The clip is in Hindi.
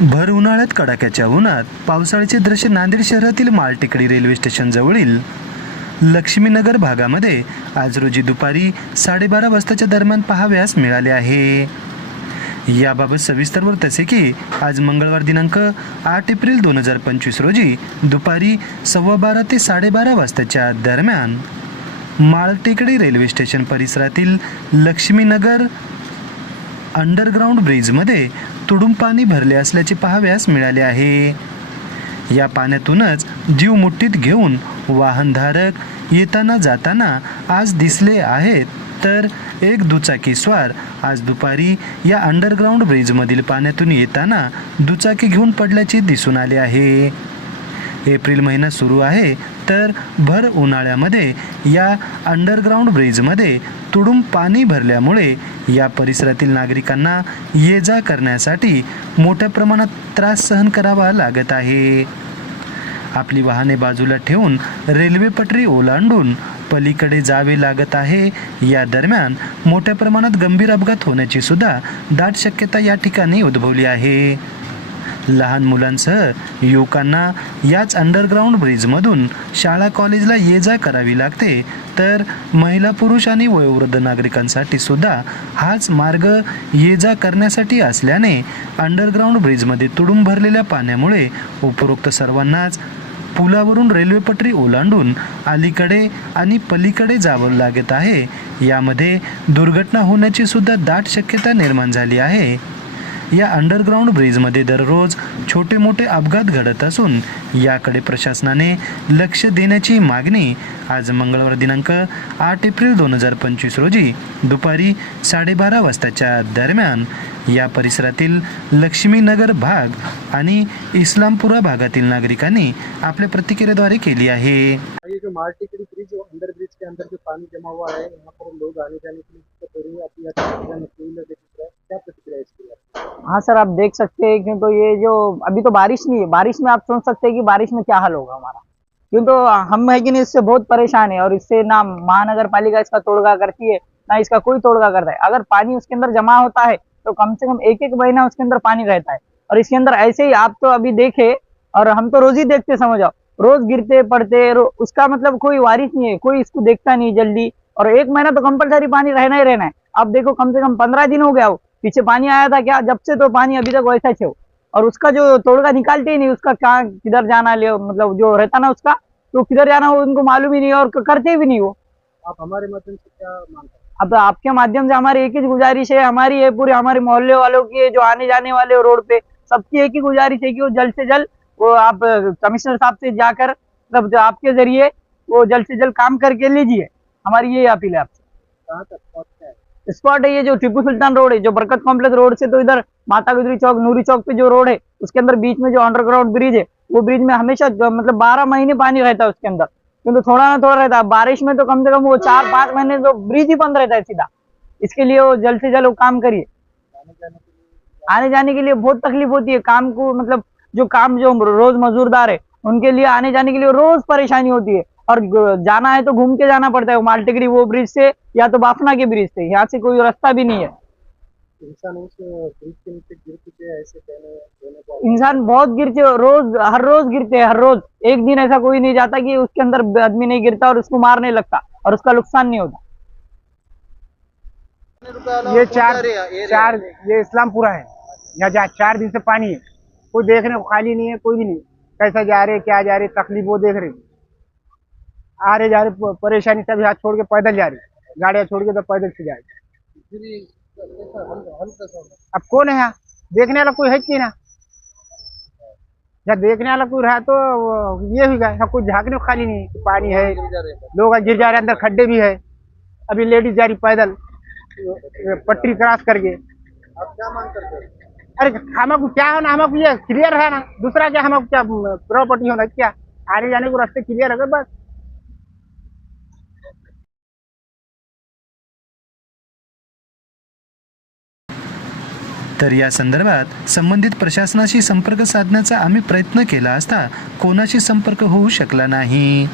भर उन्हाळ्यात कडाक्याच्या उन्हात पावसाळ्याचे दृश्य नांदेड शहरातील मालटेकडी रेल्वे स्टेशन जवळील लक्ष्मीनगर भागामध्ये आज रोजी दुपारी साडेबारा वाजताच्या दरम्यान पहाव्यास मिळाले आहे. याबाबत सविस्तर वर तसे की आज मंगळवार दिनांक आठ एप्रिल दोन हजार पंचवीस रोजी दुपारी सव्वा बारा ते साडेबारा वाजताच्या दरम्यान माळटेकडी रेल्वे स्टेशन परिसरातील लक्ष्मीनगर अंडरग्राऊंड ब्रिजमध्ये तुडुंपाने पाणी भरले असल्याचे पाहाव्यास मिळाले आहे. या पाण्यातूनच जीव मुठीत घेऊन वाहनधारक येताना जाताना आज दिसले आहेत. तर एक दुचाकी स्वार आज दुपारी या अंडरग्राऊंड ब्रिजमधील पाण्यातून येताना दुचाकी घेऊन पडल्याचे दिसून आले आहे. एप्रिल महिना सुरू आहे तर भर उन्हाळ्यामध्ये या अंडरग्राऊंड ब्रिजमध्ये तुडूंब पाणी भरल्यामुळे या परिसरातील नागरिकांना ये जा करण्यासाठी मोठ्या प्रमाणात त्रास सहन करावा लागत आहे. आपली वाहने बाजूला ठेवून रेल्वे पटरी ओलांडून पलीकडे जावे लागत आहे. या दरम्यान मोठ्या प्रमाणात गंभीर अपघात होण्याची सुद्धा दाट शक्यता या ठिकाणी उद्भवली आहे. लहान मुलांसह युवकांना याच अंडरग्राऊंड ब्रिजमधून शाळा कॉलेजला ये जा करावी लागते. तर महिला पुरुष आणि वयोवृद्ध नागरिकांसाठी सुद्धा हाच मार्ग ये जा करण्यासाठी असल्याने अंडरग्राऊंड ब्रिजमध्ये तुडूंब भरलेल्या पाण्यामुळे उपरोक्त सर्वांनाच पुलावरून रेल्वे पटरी ओलांडून अलीकडे आणि पलीकडे जावं लागत आहे. यामध्ये दुर्घटना होण्याची सुद्धा दाट शक्यता निर्माण झाली आहे. या अंडरग्राऊंड ब्रिजमध्ये दररोज छोटे मोठे अपघात घडत असून याकडे प्रशासनाने लक्ष देण्याची मागणी आज मंगळवार दिनांक आठ एप्रिल दोन हजार पंचवीस रोजी दुपारी साडेबारा वाजताच्या दरम्यान या परिसरातील लक्ष्मीनगर भाग आणि इस्लामपुरा भागातील नागरिकांनी आपल्या प्रतिक्रियेद्वारे केली आहे. ये जो मार्टिकड़ी ब्रिज अंडर ब्रिज के अंदर जो पानी जमा हुआ है यहाँ पर लोग आने जाने के लिए टू व्हीलर क्या प्रतिक्रिया है सर आप देख सकते हैं क्यों तो ये जो अभी तो बारिश नहीं है। बारिश में आप सोच सकते हैं कि बारिश में क्या हाल होगा हमारा। क्यों तो हम है कि नहीं इससे बहुत परेशान है और इससे ना महानगर पालिका इसका तोड़गा करती है ना इसका कोई तोड़गा करता है। अगर पानी उसके अंदर जमा होता है तो कम से कम एक एक महीना उसके अंदर पानी रहता है। और इसके अंदर ऐसे ही आप तो अभी देखे और हम तो रोज ही देखते समझ आओ रोज गिरते पड़ते रो, उसका मतलब कोई वारिस नहीं है कोई इसको देखता नहीं जल्दी। और एक महीना तो कंपलसरी पानी रहना ही रहना है। अब देखो कम से कम पंद्रह दिन हो गया हो पीछे पानी आया था क्या? जब से तो पानी अभी तक वैसा ही और उसका जो तोड़गा निकालते ही नहीं उसका क्या किधर जाना ले मतलब जो रहता ना उसका तो किधर जाना वो उनको मालूम ही नहीं है और करते भी नहीं वो। आप हमारे माध्यम से क्या मानते हैं? अब आपके माध्यम से हमारी एक ही गुजारिश है हमारी है पूरे हमारे मोहल्ले वालों की जो आने जाने वाले रोड पे सबकी एक ही गुजारिश है कि वो जल्द से जल्द वो आप कमिश्नर साहब से जाकर मतलब जो आपके ज़रिए वो जल्द से जल्द काम करके लीजिए। हमारी यही अपील है आपसे। कहाँ तक? स्पॉट है ये जो टिपू सुल्तान रोड है जो बरकत कॉम्प्लेक्स रोड से तो इधर माता गुजरी चौक नूरी चौक पे जो रोड है उसके अंदर बीच में जो अंडरग्राउंड ब्रिज है वो ब्रिज में हमेशा मतलब बारह महीने पानी रहता है उसके अंदर। किंतु थोड़ा ना थोड़ा रहता है। बारिश में तो कम से कम वो चार पाँच महीने तो ब्रिज ही बंद रहता है सीधा। इसके लिए वो जल्द से जल्द वो काम करिए। आने जाने के लिए आने जाने के लिए बहुत तकलीफ़ होती है। काम को मतलब जो काम जो रोज मजूरदार है उनके लिए आने जाने के लिए रोज परेशानी होती है। और जाना है तो घूम के जाना पड़ता है वो मालटेकरी वो ब्रिज से या तो बाफना के ब्रिज से यहाँ से कोई रास्ता भी नहीं है। इंसान हैं बहुत गिरते रोज हर रोज गिरते हैं हर रोज। एक दिन ऐसा कोई नहीं जाता कि उसके अंदर आदमी नहीं गिरता और उसको मार नहीं लगता और उसका नुकसान नहीं होता। ये चार चार ये इस्लामपुरा है। यहाँ जहाँ चार दिन से पानी है। कोई देखने को खाली नहीं है कोई भी नहीं कैसा जा रहे क्या जा रहे तकलीफ़ वो देख रहे आ रहे जा रहे परेशानी सब यहाँ छोड़ के पैदल जा रहे गाड़ियाँ छोड़ के तो पैदल से जा रहे अब कौन है यहाँ? देखने वाला कोई है कि ना? जब देखने वाला कोई रहा तो ये भी गया कोई झाँकने खाली नहीं पानी है, लोग गिर जा रहे अंदर खड्डे भी है। अभी लेडीज़ जा रही पैदल पट्टी क्रॉस करके। अरे हमको क्या होना? हमको ये क्लियर है ना? दूसरा क्या हमको क्या प्रॉपर्टी होना? क्या? आने जाने को रास्ते क्लियर है बस? तर या संदर्भात संबंधित प्रशासनाशी संपर्क साधण्याचा आम्ही प्रयत्न केला असता कोणाशी संपर्क होऊ शकला नाही.